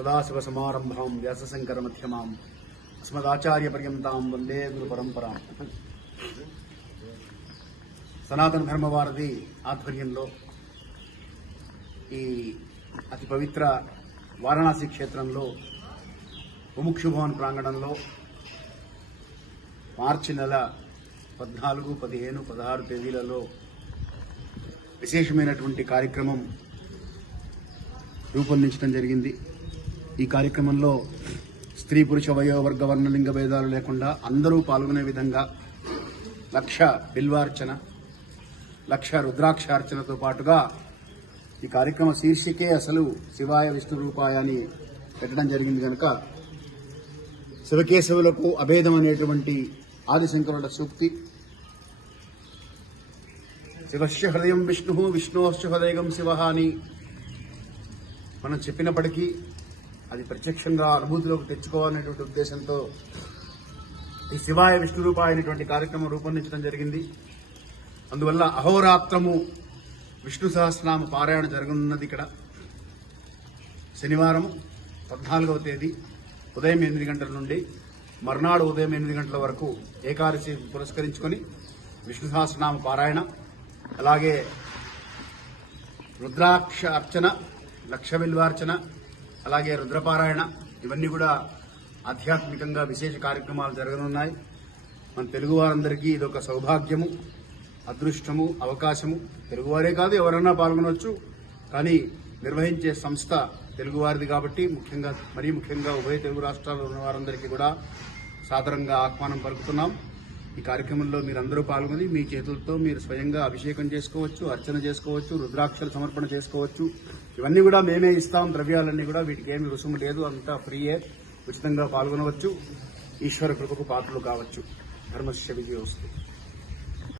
సదాశివసమారంభాం వ్యాసశంకరమధ్యమాం అస్మదాచార్యపర్యంతాం వందే గురు పరంపరాం. సనాతన ధర్మవారధి ఆధ్వర్యంలో ఈ అతి పవిత్ర వారణాసి క్షేత్రంలో ముముక్షు భవన్ ప్రాంగణంలో మార్చి నెల 14, 15, 16 తేదీలలో విశేషమైనటువంటి కార్యక్రమం రూపొందించడం జరిగింది. ఈ కార్యక్రమంలో స్త్రీ పురుష వయోవర్గ వర్ణలింగ భేదాలు లేకుండా అందరూ పాల్గొనే విధంగా 1,00,000 బిల్వార్చన, 1,00,000 రుద్రాక్షార్చనతో పాటుగా ఈ కార్యక్రమ శీర్షికే అసలు శివాయ విష్ణు రూపాయ అని పెట్టడం జరిగింది కనుక శివకేశవులకు అభేదం అనేటువంటి ఆదిశంకరుల సూక్తి, శివస్య హృదయం విష్ణు విష్ణోశ్చ హృదయం శివ అని మనం చెప్పినప్పటికీ అది ప్రత్యక్షంగా అనుభూతిలోకి తెచ్చుకోవాలనేటువంటి ఉద్దేశంతో ఈ శివాయ విష్ణు రూపాయ అనేటువంటి కార్యక్రమం రూపొందించడం జరిగింది. అందువల్ల అహోరాత్రము విష్ణు సహస్రనామ పారాయణ జరగనున్నది. ఇక్కడ శనివారం 14వ తేదీ ఉదయం 8 గంటల నుండి మర్నాడు ఉదయం 8 గంటల వరకు ఏకాదశి పురస్కరించుకొని విష్ణు సహస్రనామ పారాయణ, అలాగే రుద్రాక్ష అర్చన, 1,00,000 బిల్వార్చన, అలాగే రుద్రపారాయణ, ఇవన్నీ కూడా ఆధ్యాత్మికంగా విశేష కార్యక్రమాలు జరగనున్నాయి. మన తెలుగు వారందరికీ ఇదొక సౌభాగ్యము, అదృష్టము, అవకాశము. తెలుగువారే కాదు, ఎవరన్నా పాల్గొనవచ్చు. కానీ నిర్వహించే సంస్థ తెలుగువారిది కాబట్టి మరీ ముఖ్యంగా ఉభయ తెలుగు రాష్ట్రాల్లో ఉన్న వారందరికీ కూడా సాదరంగా ఆహ్వానం పలుకుతున్నాం. ఈ కార్యక్రమంలో మీరందరూ పాల్గొని మీ చేతులతో మీరు స్వయంగా అభిషేకం చేసుకోవచ్చు, అర్చన చేసుకోవచ్చు, రుద్రాక్షలు సమర్పణ చేసుకోవచ్చు. ఇవన్నీ కూడా మేమే ఇస్తాం. ద్రవ్యాలన్నీ కూడా వీటికి ఏమి రుసుము లేదు, అంతా ఫ్రీయే, ఉచితంగా పాల్గొనవచ్చు. ఈశ్వర కృపకు పాత్రలు కావచ్చు. ధర్మస్య విజయోస్తు.